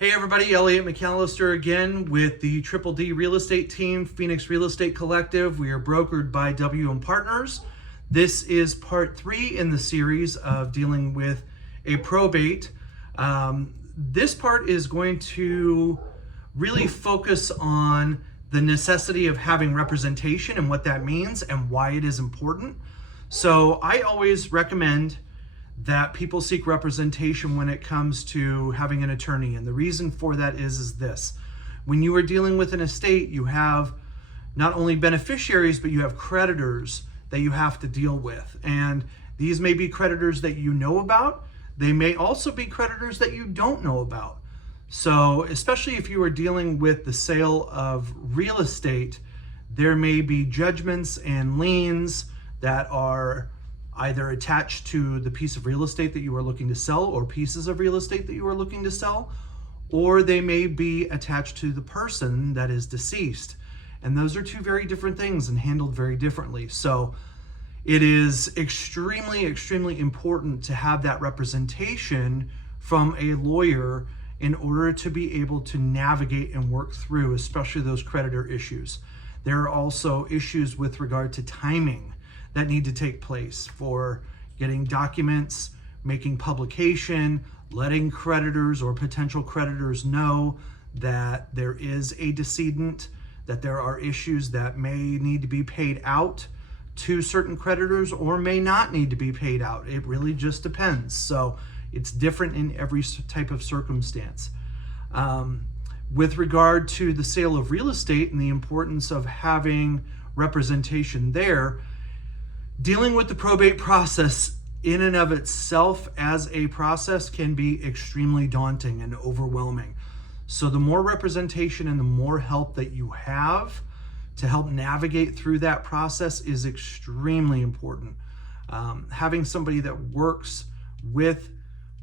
Hey everybody, Elliot McAllister again with the Triple D Real Estate Team, Phoenix Real Estate Collective. We are brokered by WM Partners. This is part 3 in the series of dealing with a probate. This part is going to really focus on the necessity of having representation and what that means and why it is important. So I always recommend that people seek representation when it comes to having an attorney. And the reason for that is this. When you are dealing with an estate, you have not only beneficiaries, but you have creditors that you have to deal with. And these may be creditors that you know about. They may also be creditors that you don't know about. So especially if you are dealing with the sale of real estate, there may be judgments and liens that are either attached to the piece of real estate that you are looking to sell or pieces of real estate that you are looking to sell, or they may be attached to the person that is deceased. And those are two very different things and handled very differently. So it is extremely, extremely important to have that representation from a lawyer in order to be able to navigate and work through, especially those creditor issues. There are also issues with regard to timing that need to take place for getting documents, making publication, letting creditors or potential creditors know that there is a decedent, that there are issues that may need to be paid out to certain creditors or may not need to be paid out. It really just depends. So it's different in every type of circumstance. With regard to the sale of real estate and the importance of having representation there, dealing with the probate process in and of itself as a process can be extremely daunting and overwhelming. So the more representation and the more help that you have to help navigate through that process is extremely important. Having somebody that works with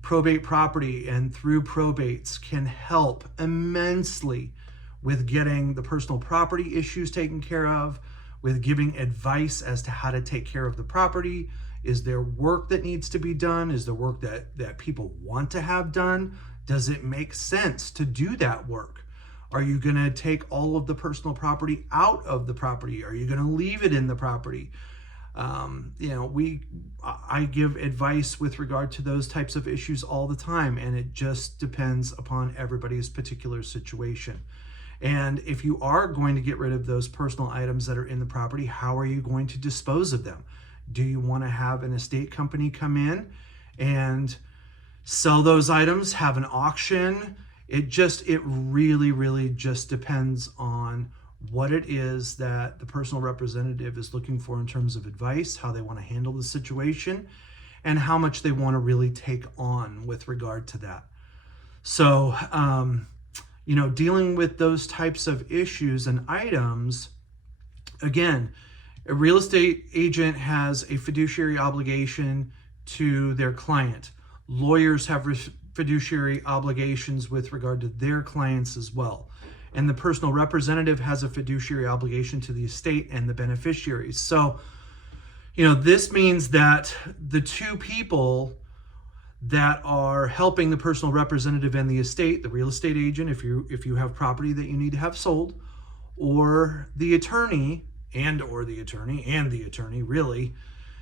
probate property and through probates can help immensely with getting the personal property issues taken care of, with giving advice as to how to take care of the property. Is there work that needs to be done? Is there work that people want to have done? Does it make sense to do that work? Are you going to take all of the personal property out of the property? Are you going to leave it in the property? I give advice with regard to those types of issues all the time, and it just depends upon everybody's particular situation. And if you are going to get rid of those personal items that are in the property, how are you going to dispose of them? Do you want to have an estate company come in and sell those items, have an auction? It really, really just depends on what it is that the personal representative is looking for in terms of advice, how they want to handle the situation, and how much they want to really take on with regard to that. So, dealing with those types of issues and items, again, a real estate agent has a fiduciary obligation to their client. Lawyers have fiduciary obligations with regard to their clients as well. And the personal representative has a fiduciary obligation to the estate and the beneficiaries. So, this means that the two people that are helping the personal representative and the estate, the real estate agent, if you have property that you need to have sold, or the attorney and the attorney, really,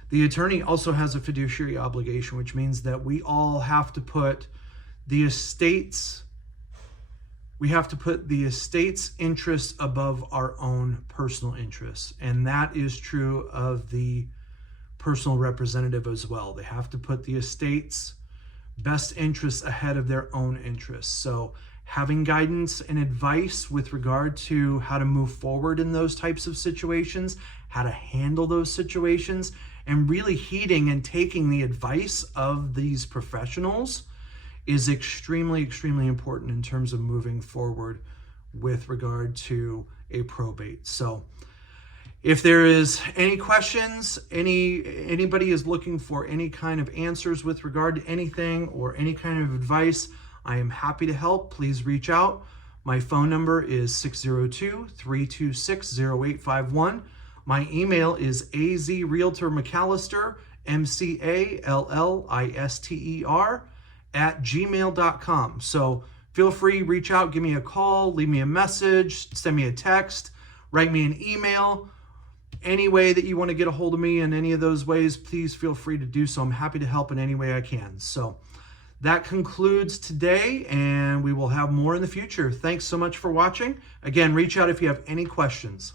the attorney also has a fiduciary obligation, which means that we all have to put the estate's interests above our own personal interests. And that is true of the personal representative as well. They have to put the estate's best interests ahead of their own interests. So having guidance and advice with regard to how to move forward in those types of situations, how to handle those situations, and really heeding and taking the advice of these professionals is extremely, extremely important in terms of moving forward with regard to a probate. So if there is any questions, anybody is looking for any kind of answers with regard to anything or any kind of advice, I am happy to help. Please reach out. My phone number is 602-326-0851. My email is azrealtormcallister, MCALLISTER, @gmail.com. So feel free, reach out, give me a call, leave me a message, send me a text, write me an email. Any way that you want to get a hold of me in any of those ways, please feel free to do so. I'm happy to help in any way I can. So that concludes today, and we will have more in the future. Thanks so much for watching. Again, reach out if you have any questions.